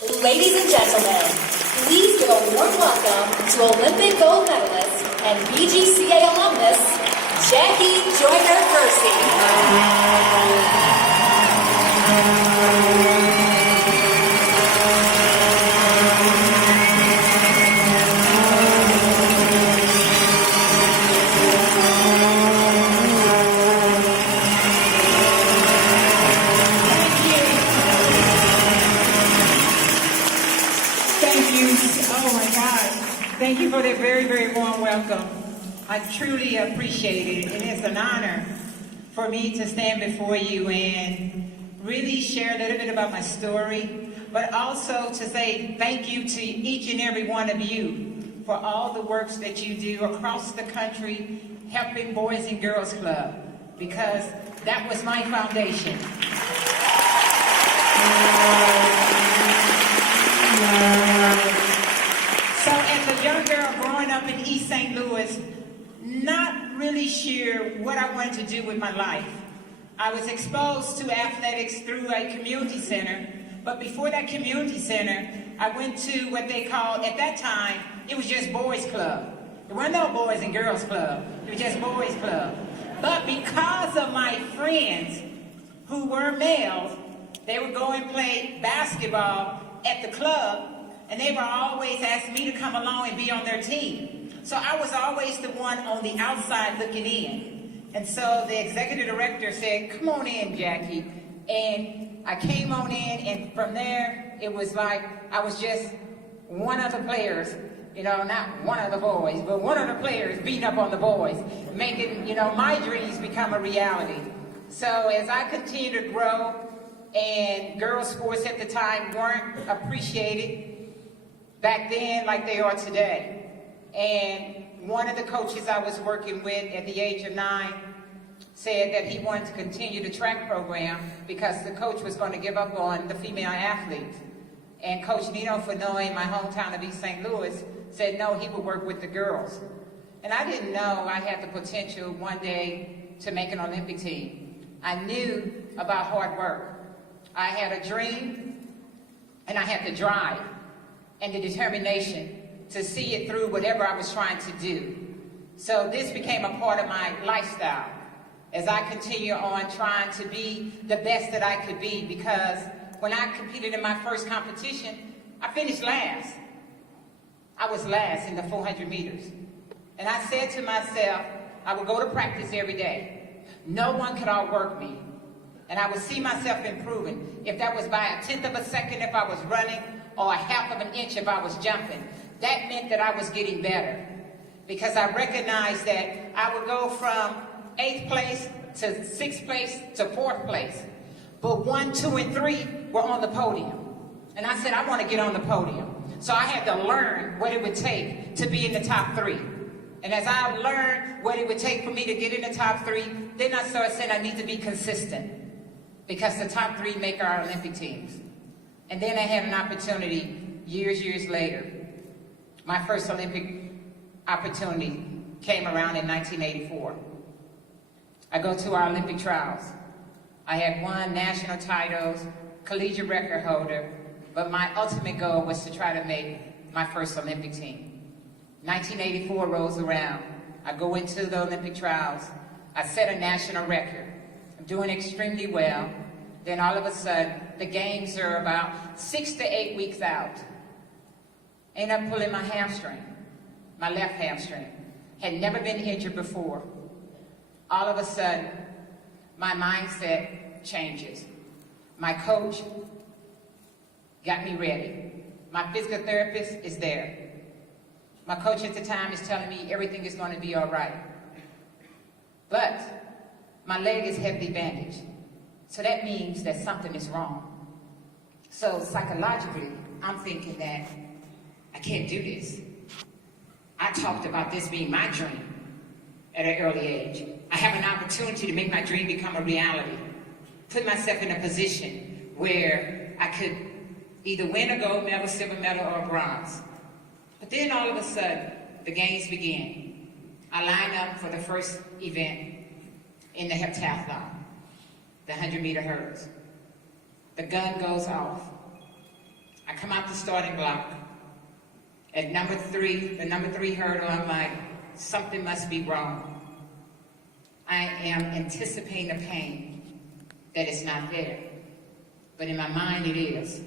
Ladies and gentlemen, please give a warm welcome to Olympic gold medalist and BGCA alumnus, Jackie Joyner Kersee. Thank you for that very, very warm welcome. I truly appreciate it, and it's an honor for me to stand before you and really share a little bit about my story, but also to say thank you to each and every one of you for all the works that you do across the country helping Boys and Girls Club, because that was my foundation. So as a young girl growing up in East St. Louis, not really sure what I wanted to do with my life. I was exposed to athletics through a community center, but before that community center, I went to what they called, at that time, it was just Boys Club. There wasn't no Boys and Girls Club, it was just Boys Club. But because of my friends who were males, they would go and play basketball at the club, and they were always asking me to come along and be on their team. So I was always the one on the outside looking in. And so the executive director said, come on in, Jackie. And I came on in, and from there, it was like I was just one of the players, not one of the boys, but one of the players beating up on the boys, making, my dreams become a reality. So as I continue to grow, and girls' sports at the time weren't appreciated back then like they are today. And one of the coaches I was working with at the age of 9 said that he wanted to continue the track program because the coach was going to give up on the female athletes. And Coach Nino Fanoy, my hometown of East St. Louis, said no, he would work with the girls. And I didn't know I had the potential one day to make an Olympic team. I knew about hard work. I had a dream, and I had the drive and the determination to see it through whatever I was trying to do. So this became a part of my lifestyle as I continue on trying to be the best that I could be, because when I competed in my first competition, I finished last. I was last in the 400 meters. And I said to myself, I would go to practice every day. No one could outwork me. And I would see myself improving. If that was by a 1/10 of a second if I was running, or a 1/2 of an inch if I was jumping, that meant that I was getting better. Because I recognized that I would go from 8th place to 6th place to 4th place. But 1, 2, and 3 were on the podium. And I said, I want to get on the podium. So I had to learn what it would take to be in the top 3. And as I learned what it would take for me to get in the top 3, then I started saying I need to be consistent, because the top 3 make our Olympic teams. And then I had an opportunity years later. My first Olympic opportunity came around in 1984. I go to our Olympic trials. I had won national titles, collegiate record holder, but my ultimate goal was to try to make my first Olympic team. 1984 rolls around. I go into the Olympic trials. I set a national record. I'm doing extremely well. Then all of a sudden, the games are about 6 to 8 weeks out. End up pulling my hamstring, my left hamstring. Had never been injured before. All of a sudden, my mindset changes. My coach got me ready. My physical therapist is there. My coach at the time is telling me everything is going to be all right. But my leg is heavily bandaged. So that means that something is wrong. So psychologically, I'm thinking that I can't do this. I talked about this being my dream at an early age. I have an opportunity to make my dream become a reality. Put myself in a position where I could either win a gold medal, silver medal, or a bronze. But then all of a sudden, the games begin. I line up for the first event in the heptathlon, the 100-meter hurdles. The gun goes off. I come out the starting block. At number 3, the number 3 hurdle, I'm like, something must be wrong. I am anticipating a pain that is not there. But in my mind, it is.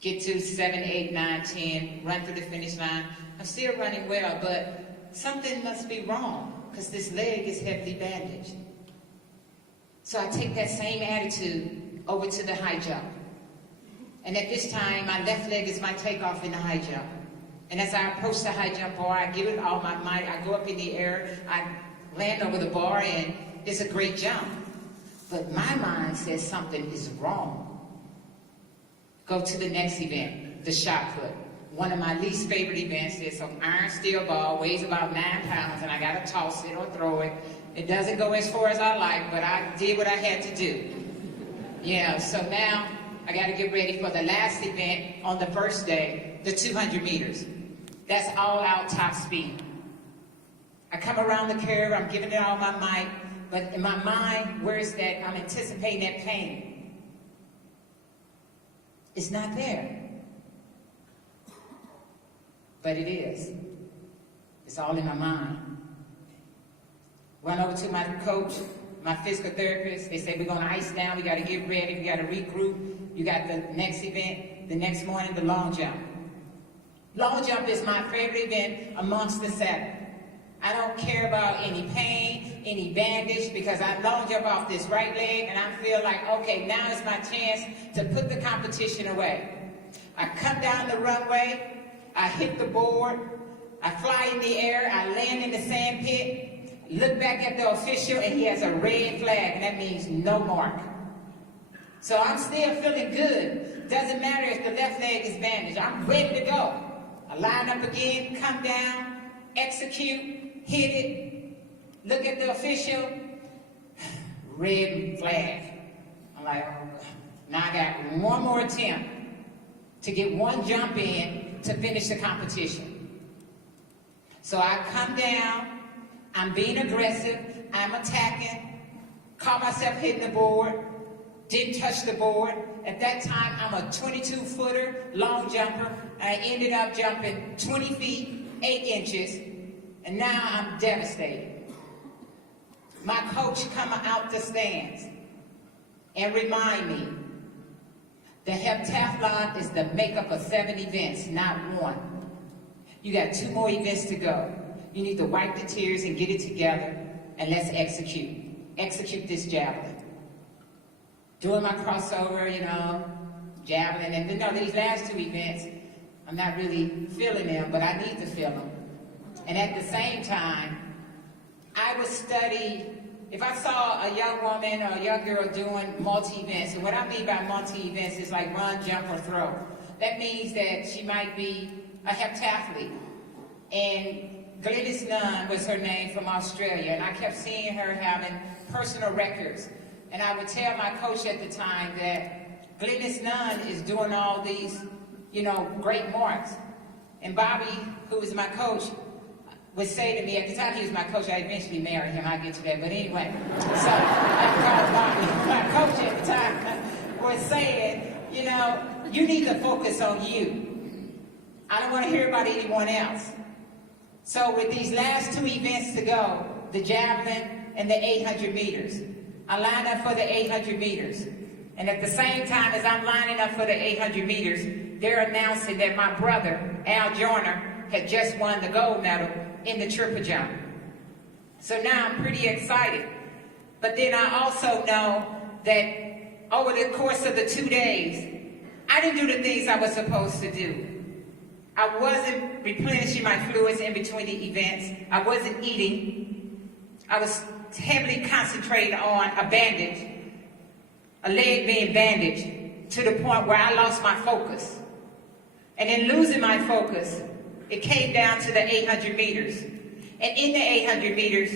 Get to 7, 8, 9, 10, run through the finish line. I'm still running well, but something must be wrong because this leg is heavily bandaged. So I take that same attitude over to the high jump. And at this time, my left leg is my takeoff in the high jump. And as I approach the high jump bar, I give it all my might. I go up in the air, I land over the bar, and it's a great jump. But my mind says something is wrong. Go to the next event, the shot put. One of my least favorite events is an iron steel ball, weighs about 9 pounds, and I gotta toss it or throw it. It doesn't go as far as I like, but I did what I had to do. Yeah, so now I gotta get ready for the last event on the first day, the 200 meters. That's all out top speed. I come around the curve, I'm giving it all my might, but in my mind, where is that? I'm anticipating that pain. It's not there. But it is. It's all in my mind. Run over to my coach, my physical therapist. They say, we're going to ice down. We got to get ready. We got to regroup. You got the next event, the next morning, the long jump. Long jump is my favorite event amongst the 7. I don't care about any pain, any bandage, because I long jump off this right leg and I feel like, okay, now is my chance to put the competition away. I come down the runway, I hit the board, I fly in the air, I land in the sand pit, look back at the official, and he has a red flag, and that means no mark. So I'm still feeling good. Doesn't matter if the left leg is bandaged. I'm ready to go. I line up again, come down, execute, hit it, look at the official, red flag. I'm like, oh, now I got one more attempt to get one jump in to finish the competition. So I come down, I'm being aggressive, I'm attacking, caught myself hitting the board, didn't touch the board. At that time, I'm a 22-footer long jumper. I ended up jumping 20 feet, 8 inches, and now I'm devastated. My coach come out the stands and remind me the heptathlon is the makeup of 7 events, not 1. You got 2 more events to go. You need to wipe the tears and get it together, and let's execute. Execute this javelin. Doing my crossover, javelin, and these last 2 events, I'm not really feeling them, but I need to feel them. And at the same time, I would study, if I saw a young woman or a young girl doing multi-events, and what I mean by multi-events is like run, jump, or throw. That means that she might be a heptathlete. And Gladys Nunn was her name from Australia, and I kept seeing her having personal records. And I would tell my coach at the time that Gladys Nunn is doing all these, great marks. And Bobby, who was my coach, would say to me, at the time he was my coach, I eventually married him, I'll get to that, but anyway. So, Bobby, my coach at the time, was saying, you need to focus on you. I don't want to hear about anyone else. So with these last 2 events to go, the javelin and the 800 meters, I lined up for the 800 meters. And at the same time as I'm lining up for the 800 meters, they're announcing that my brother, Al Joyner, had just won the gold medal in the triple jump. So now I'm pretty excited. But then I also know that over the course of the 2 days, I didn't do the things I was supposed to do. I wasn't replenishing my fluids in between the events. I wasn't eating. I was heavily concentrated on a bandage, a leg being bandaged, to the point where I lost my focus. And in losing my focus, it came down to the 800 meters. And in the 800 meters,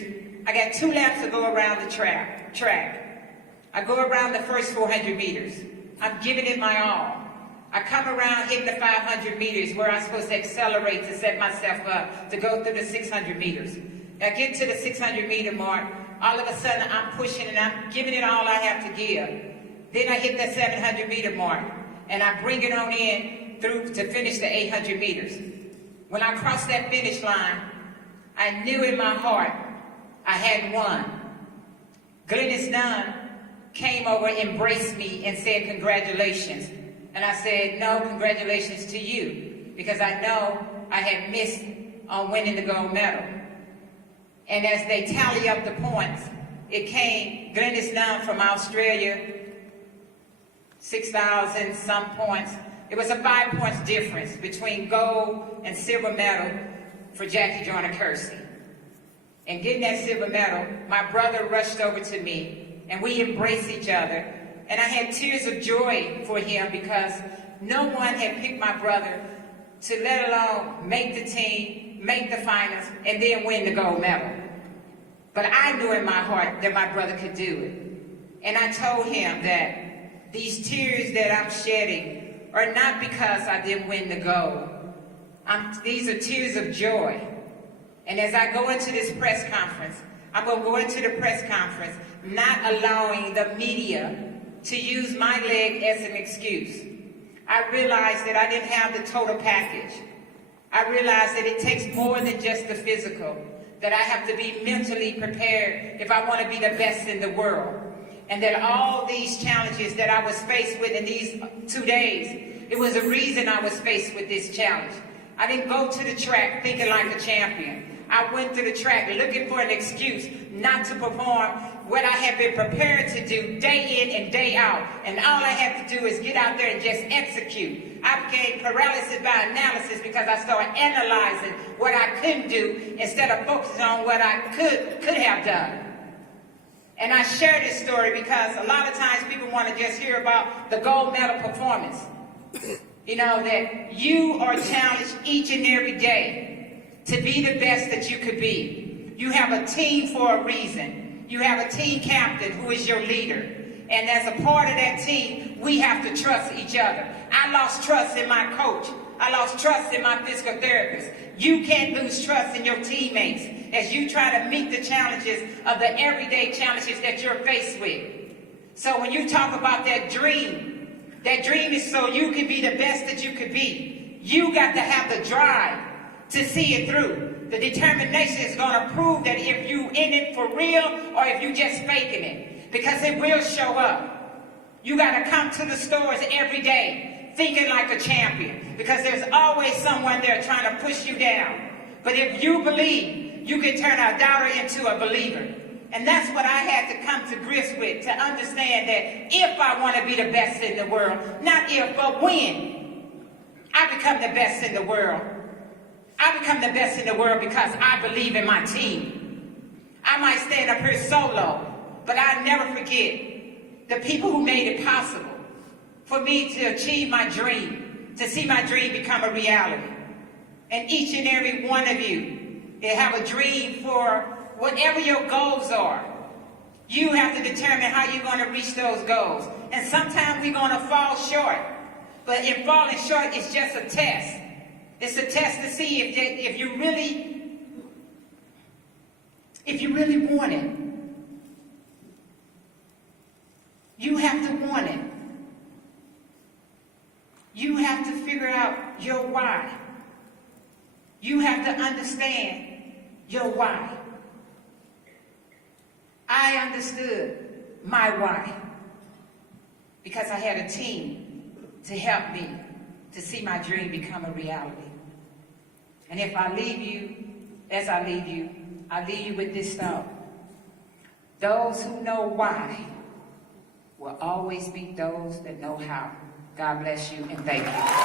I got 2 laps to go around the track. I go around the first 400 meters. I'm giving it my all. I come around hitting the 500 meters where I'm supposed to accelerate to set myself up to go through the 600 meters. I get to the 600 meter mark. All of a sudden, I'm pushing and I'm giving it all I have to give. Then I hit the 700 meter mark. and I bring it on in through to finish the 800 meters. When I crossed that finish line, I knew in my heart I had won. Glennis Dunn came over, embraced me, and said, "Congratulations." And I said, "No, congratulations to you, because I know I had missed on winning the gold medal." And as they tally up the points, it came Glennis Dunn from Australia, 6,000 some points. It was a 5 points difference between gold and silver medal for Jackie Joyner Kersee. And getting that silver medal, my brother rushed over to me, and we embraced each other. And I had tears of joy for him, because no one had picked my brother to let alone make the team, make the finals, and then win the gold medal. But I knew in my heart that my brother could do it. And I told him that these tears that I'm shedding are not because I didn't win the gold. These are tears of joy. And as I go into this press conference, I'm going to go into the press conference not allowing the media to use my leg as an excuse. I realized that I didn't have the total package. I realized that it takes more than just the physical, that I have to be mentally prepared if I want to be the best in the world. And that all these challenges that I was faced with in these 2 days, it was a reason I was faced with this challenge. I didn't go to the track thinking like a champion. I went to the track looking for an excuse not to perform what I had been prepared to do day in and day out. And all I had to do is get out there and just execute. I became paralysis by analysis, because I started analyzing what I couldn't do instead of focusing on what I could have done. And I share this story because a lot of times people want to just hear about the gold medal performance. You know, that you are challenged each and every day to be the best that you could be. You have a team for a reason. You have a team captain who is your leader. And as a part of that team, we have to trust each other. I lost trust in my coach. I lost trust in my physical therapist. You can't lose trust in your teammates as you try to meet the challenges of the everyday challenges that you're faced with. So when you talk about that dream is so you can be the best that you could be. You got to have the drive to see it through. The determination is going to prove that if you in it for real or if you just faking it, because it will show up. You got to come to the stores every day thinking like a champion, because there's always someone there trying to push you down. But if you believe, you can turn a doubter into a believer. And that's what I had to come to grips with, to understand that if I want to be the best in the world, not if, but when I become the best in the world. I become the best in the world because I believe in my team. I might stand up here solo, but I never forget the people who made it possible for me to achieve my dream, to see my dream become a reality. And each and every one of you, they have a dream for whatever your goals are. You have to determine how you're going to reach those goals. And sometimes we're going to fall short. But in falling short, it's just a test. It's a test to see if you really want it. You have to want it. You have to figure out your why. You have to understand your why. I understood my why because I had a team to help me to see my dream become a reality. And if I leave you, as I leave you with this thought. Those who know why will always beat those that know how. God bless you and thank you.